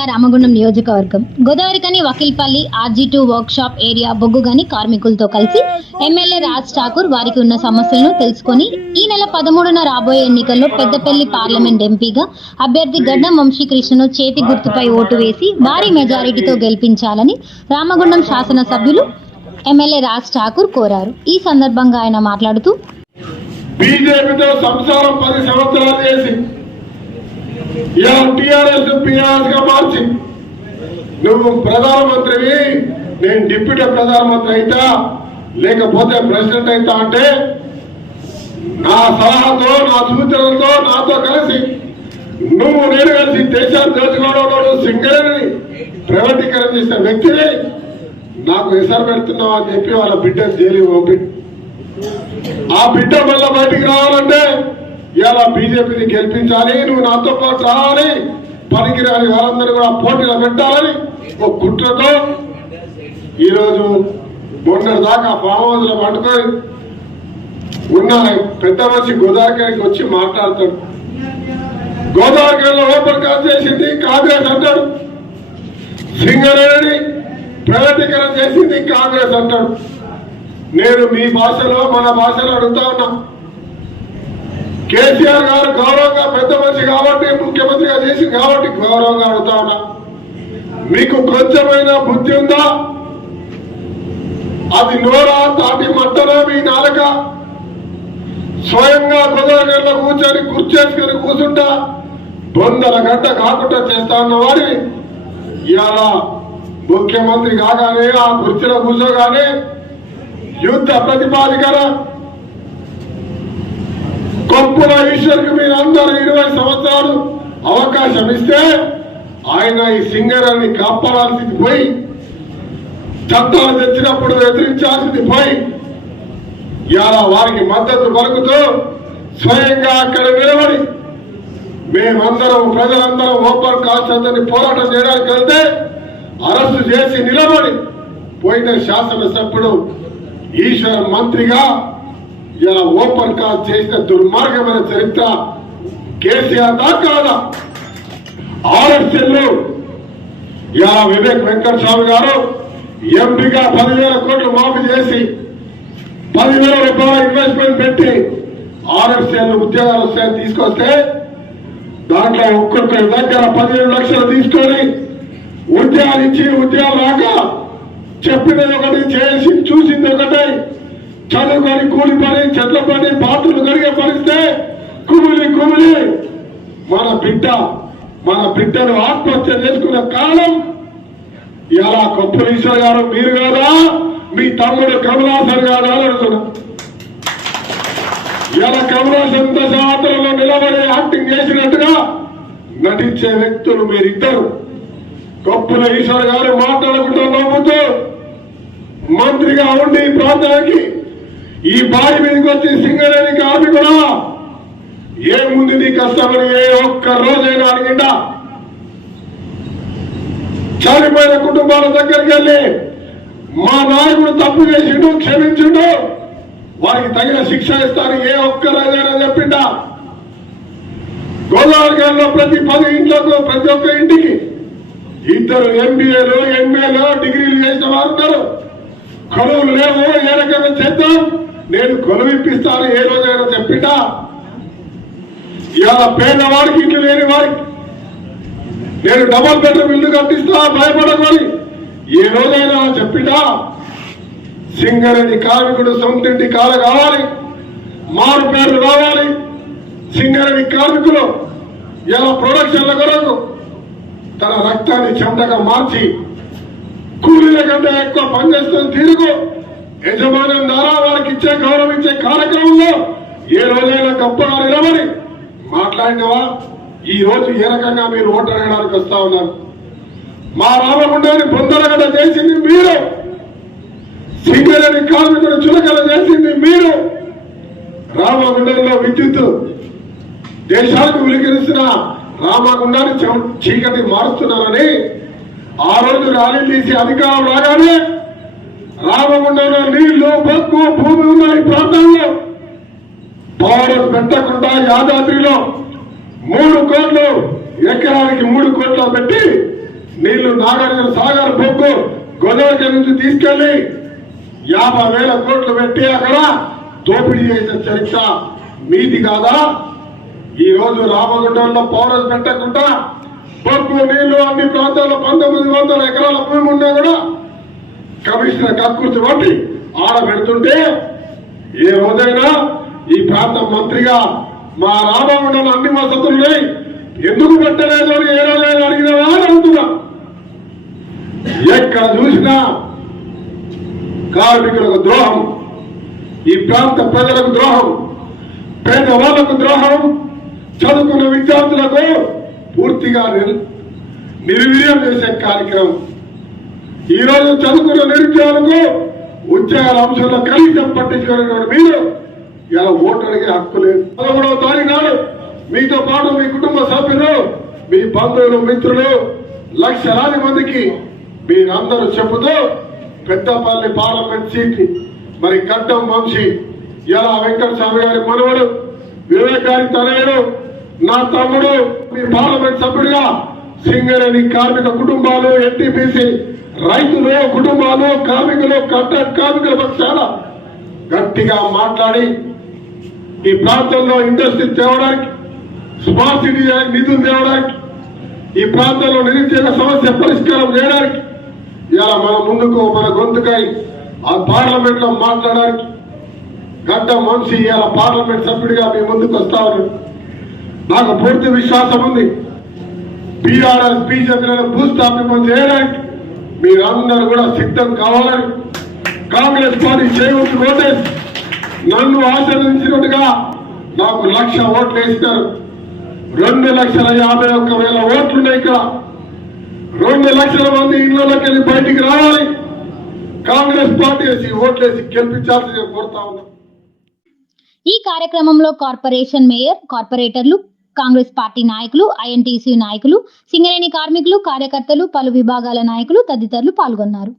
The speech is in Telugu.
జిల్లా రామగుండం నియోజకవర్గం Godavarikhani Vakilpalli RG2 workshop area బొగ్గుగని కార్మికులతో కలిసి ఎమ్మెల్యే రాజ్ ఠాకూర్ వారికి ఉన్న సమస్యలను తెలుసుకొని ఈ నెల 13న రాబోయే ఎన్నికల్లో పెద్దపల్లి పార్లమెంట్ ఎంపీగా అభ్యర్థి గడ్డం వంశీకృష్ణను చేతి గుర్తుపై ఓటు వేసి భారీ మెజారిటీతో గెలిపించాలని రామగుండం శాసనసభ్యులు ఎమ్మెల్యే రాజ్ ఠాకూర్ కోరారు. ఈ సందర్భంగా ఆయన మాట్లాడుతూ బీజేపీతో సంసారం 10 సంవత్సరాలు చేసి టీఆర్ఎస్ గా మార్చి నువ్వు ప్రధానమంత్రివి, నేను డిప్యూటీ ప్రధానమంత్రి అయితా లేకపోతే ప్రెసిడెంట్ అయితా అంటే నా సలహాతో నా సూచనలతో నాతో కలిసి నువ్వు నేను కలిసి దేశాన్ని దోచుకోవడంలో సింగరేణిని ప్రైవేటీకరణ చేసిన వ్యక్తిని నాకు ఎసరు పెడుతున్నావు అని చెప్పి వాళ్ళ బిడ్డను జైలు పంపి ఆ బిడ్డ మళ్ళీ బయటికి రావాలంటే ఇలా బీజేపీని గెలిపించాలి, నువ్వు నాతో పాటు రావాలి, పనికిరాని వాళ్ళందరూ కూడా పోటీలో పెట్టాలని ఒక కుట్రతో ఈరోజు మొన్నటి దాకా ఫామ్ హౌస్ లో పట్టుకొని ఉన్న పెద్ద మనిషి గోదావరికి వచ్చి మాట్లాడతాడు. గోదావరిలో ఓపెన్ కాల్ చేసింది కాంగ్రెస్ అంటాడు, సింగరేణిని ప్రైవేటీకరణ చేసింది కాంగ్రెస్ అంటాడు. నేను మీ భాషలో మన భాషలో అడుగుతా ఉన్నా, కేసీఆర్ గారు గౌరవంగా పెద్ద మనిషి కాబట్టి ముఖ్యమంత్రిగా చేసి కాబట్టి గౌరవంగా అడుగుతా ఉన్నా, మీకు కొంచెమైనా బుద్ధి ఉందా? అది నోరా తాటి మట్టనా మీ నాలుక? స్వయంగా గోదావరిలో కూర్చొని కుర్చేసుకొని కూర్చుంటా 100 గంట కాకుండా చేస్తా ఉన్న వారిని ఇవాళ ముఖ్యమంత్రి కాగానే ఆ కుర్చీలో కూర్చోగానే యుద్ధ ప్రతిపాదికన కొప్పుల ఈశ్వర్కి మీరు అందరూ 20 సంవత్సరాలు అవకాశం ఇస్తే ఆయన ఈ సింగరేణిని కాపాడాల్సింది పోయి చట్టాలు తెచ్చినప్పుడు ఎదిరించాల్సింది పోయి ఇవాళ వారికి మద్దతు పలుకుతూ స్వయంగా అక్కడ నిలబడి మేమందరం ప్రజలందరం ఓపెన్ కాస్ట్ అందరినీ పోరాటం చేయడానికి వెళ్తే అరెస్టు చేసి నిలబడి పోయిన శాసనసభ్యుడు ఈశ్వర్ మంత్రిగా ఇలా ఓపెన్ కాల్ చేసిన దుర్మార్గమైన చరిత్ర కేసీఆర్ దాకా ఆర్ఎస్ఎల్ ఇలా వివేక్ వెంకటస్వామి గారు ఎంపీగా 10,000 కోట్లు మాఫీ చేసి 10,000 రూపాయల ఇన్వెస్ట్మెంట్ పెట్టి ఆర్ఎస్ఎల్ ఉద్యోగాలు వస్తాయని తీసుకొస్తే దాంట్లో ఒక్కొక్కరి దగ్గర 15 లక్షలు తీసుకొని ఉద్యోగాలు ఇచ్చి ఉద్యోగాలు రాక చెప్పినది ఒకటి చేసి చూసింది ఒకటి, చదువుకొని కూలి పని చెట్ల పని బాతులు కడిగే పరిస్తే కుమిలి మన బిడ్డను ఆత్మహత్య చేసుకునే కారణం ఇలా కొప్పలీశ్వర్ గారు మీరు కాదా, మీ తమ్ముడు కమలాసన్ గారు అడుగుతున్నా. ఇలా కమలాసన్ దశావతారంలో నిలబడి యాక్టింగ్ చేసినట్టుగా నటించే వ్యక్తులు మీరిద్దరు. కొప్పుల ఈశ్వర్ గారు మాట్లాడకుండా నవ్వుతూ మంత్రిగా ఉండి ఈ ప్రాంతానికి ఈ బావి మీదకి వచ్చి సింగరేణి కార్మికుడా ఏముంది నీ కష్టమని ఏ ఒక్క రోజైనా అడిగిందా? చనిపోయిన కుటుంబాల దగ్గరికి వెళ్ళి మా నాయకుడు తప్పు చేసిండు క్షమించిండు వారికి తగిన శిక్ష ఇస్తాను ఏ ఒక్క రోజైనా చెప్పిండా? గోదావరిలో ప్రతి 10 ఇంట్లకు ప్రతి ఒక్క ఇంటికి 2 MBAలు MAలు డిగ్రీలు చేసిన వారు ఉన్నారు. కొలువులు లేవు, ఏ రకంగా చేద్దాం, నేను కొలువు ఇప్పిస్తాను ఏ రోజైనా చెప్పిండా? ఇవాళ పేదవాడికి ఇల్లు లేని వారికి నేను డబల్ బెడ్రూమ్ ఇల్లు కట్టిస్తా భయపడమని ఏ రోజైనా చెప్పిండా? సింగరేణి కార్మికుడు సొంతింటి కాల కావాలి, మారు పేర్లు రావాలి. సింగరేణి కార్మికులు ఇలా ప్రొడక్షన్ల కొరకు తన రక్తాన్ని చెమటగా మార్చి కూలీల కంటే ఎక్కువ పనిచేస్తున్న తీరుకు యజమానం ద్వారా వారికి ఇచ్చే గౌరవం ఇచ్చే కార్యక్రమంలో ఏ రోజైనా గొప్పగా నిలబడి మాట్లాడినవా? ఈ రోజు ఏ రకంగా మీరు ఓటు అడగడానికి వస్తా ఉన్నారు? మా రామగుండాన్ని బొందరగడ చేసింది మీరు, సింగరేణి కార్మికుడు చులకల చేసింది మీరు. రామగుండంలో విద్యుత్ దేశానికి ఉలికిరిస్తున్న రామగుండాన్ని చీకటి మారుస్తున్నారని ఆ రోజు ర్యాలీ తీసి అధికారం రాగానే రామగుండంలో నీళ్లు బొగ్గు భూమి ఉన్న ఈ ప్రాంతాల్లో పవర్ పెట్టకుండా యాదాద్రిలో 3 కోట్లు ఎకరానికి 3 కోట్లు పెట్టి నీళ్లు నాగార్జున సాగర్ బొగ్గు గోదావరి నుంచి తీసుకెళ్లి 50,000 కోట్లు పెట్టి అక్కడ దోపిడీ చేసిన చరిత్ర మీది కాదా? ఈ రోజు రామగుండంలో పౌరులు పెట్టకుండా బొగ్గు నీళ్లు అన్ని ప్రాంతాల్లో 1900 ఎకరాల భూమి ఉన్నా కూడా కమిషనర్ కక్కుర్తి పట్టి ఆడ పెడుతుంటే ఏ రోజైనా ఈ ప్రాంత మంత్రిగా మా రామగుండంలో అన్ని వసతులున్నాయి ఎందుకు పెట్టలేదు అని ఏ రోజైనా అడిగినవా అని అడుగుతున్నా. ఎక్కడ చూసినా కార్మికులకు ద్రోహం, ఈ ప్రాంత ప్రజలకు ద్రోహం, పేదవాళ్లకు ద్రోహం, చదువుకున్న విద్యార్థులకు పూర్తిగా నిర్వీర్యం చేసే కార్యక్రమం. ఈ రోజు చదువుకున్న నిరుద్యోగులకు ఉద్యోగాల అంశంలో కనీసం పట్టించుకునేటువంటి మీరు ఇలా ఓటు అడిగే హక్కు లేదు. 13వ తారీఖు నాడు మీతో పాటు మీ కుటుంబ సభ్యులు, మీ బంధువులు, మిత్రులు లక్షలాది మందికి మీరందరూ చెబుతూ పెద్దపల్లి పార్లమెంట్ సీట్ మరి గడ్డం వంశీ ఇలా వెంకటస్వామి గారి మనవడు, వివేక్ గారి తనయుడు, నా తమ్ముడు మీ పార్లమెంట్ సభ్యుడిగా సింగరేణి కార్మిక కుటుంబాలు, ఎన్టీపీసీ రైతులు కుటుంబాలు, కార్మికులు, కాంట్రాక్ట్ కార్మికుల పక్షాన గట్టిగా మాట్లాడి ఈ ప్రాంతంలో ఇండస్ట్రీ తేవడానికి, స్మార్ట్ సిటీ నిధులు తేవడానికి, ఈ ప్రాంతంలో నిరుద్యోగ సమస్య పరిష్కారం చేయడానికి ఇలా మన ముందుకు మన గొంతుకై ఆ పార్లమెంట్ లో మాట్లాడడానికి గడ్డం వంశీ ఇలా పార్లమెంట్ సభ్యుడిగా మీ ముందుకు వస్తా ఉన్నాడు. నాకు పూర్తి విశ్వాసం ఉంది. బీఆర్ఎస్ బీజేపీలను భూస్థాపితం చేయడానికి మీరందరూ కూడా సిద్ధం కావాలని కాంగ్రెస్ పార్టీ చేయవచ్చు ఓటేసి నన్ను ఆశీర్వదించినట్టుగా నాకు 1,00,000 ఓట్లు వేసినారు. 2,51,000 ఓట్లున్నాయి. ఇక్కడ 2,00,000 మంది ఇళ్లలోకి వెళ్ళి బయటికి రావాలి. కాంగ్రెస్ పార్టీ వేసి ఓట్లేసి గెలిపించాల్సి కోరుతా ఉన్నాం. ఈ కార్యక్రమంలో కార్పొరేషన్ మేయర్, కార్పొరేటర్లు, కాంగ్రెస్ పార్టీ నాయకులు, ఐఎన్టీసీ నాయకులు, సింగరేణి కార్మికులు, కార్యకర్తలు, పలు విభాగాల నాయకులు తదితరులు పాల్గొన్నారు.